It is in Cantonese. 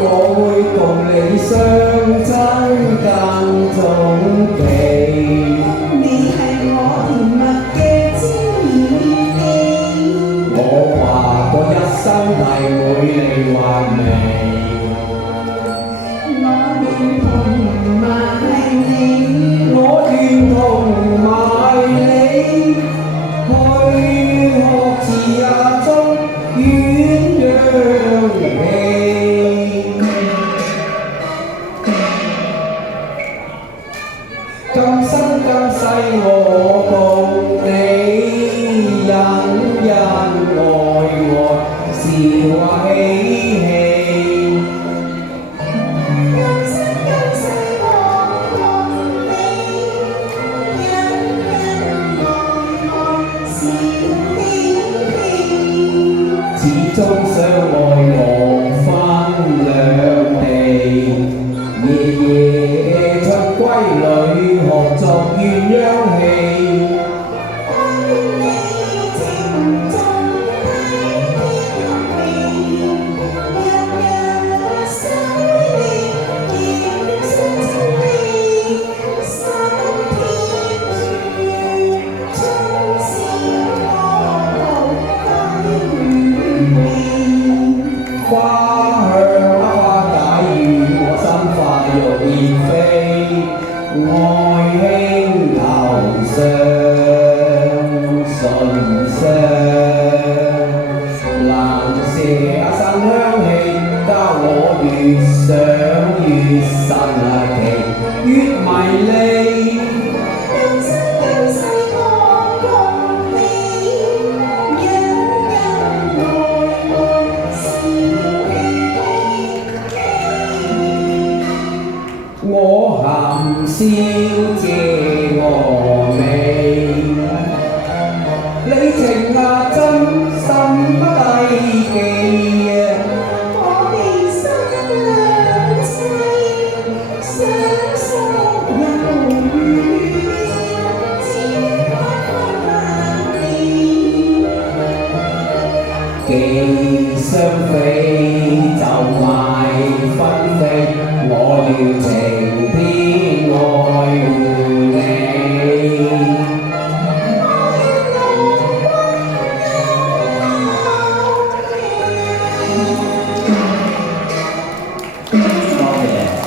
我會共你相爭更總技。你係我甜蜜嘅知己。我話過一生係會你畫眉。我願同埋你，我願同埋你，去學字呀中鸳鸯戲。今生今世我共你，恩恩愛愛，笑嬉戲。今生今世我共你，恩恩愛愛，笑嘻嘻。始終相愛無分兩地，夜夜出閨裏學作鴛鴦戲。為你情重體貼地，日日想你，夜夜想你，心貼住，縱使我無分離。花香花解語，我心快欲燕飛，愛卿頭上唇上，蘭麝生香氣，交我越想越神奇，越迷離。今生今世我共你，恩恩愛愛，笑嘻嘻。我含笑借峨眉，你情呀真心不低記。我哋心兩棲，相宿有餘，只盼萬年。寄相飛就賣分飛，我要情天愛護你。多謝。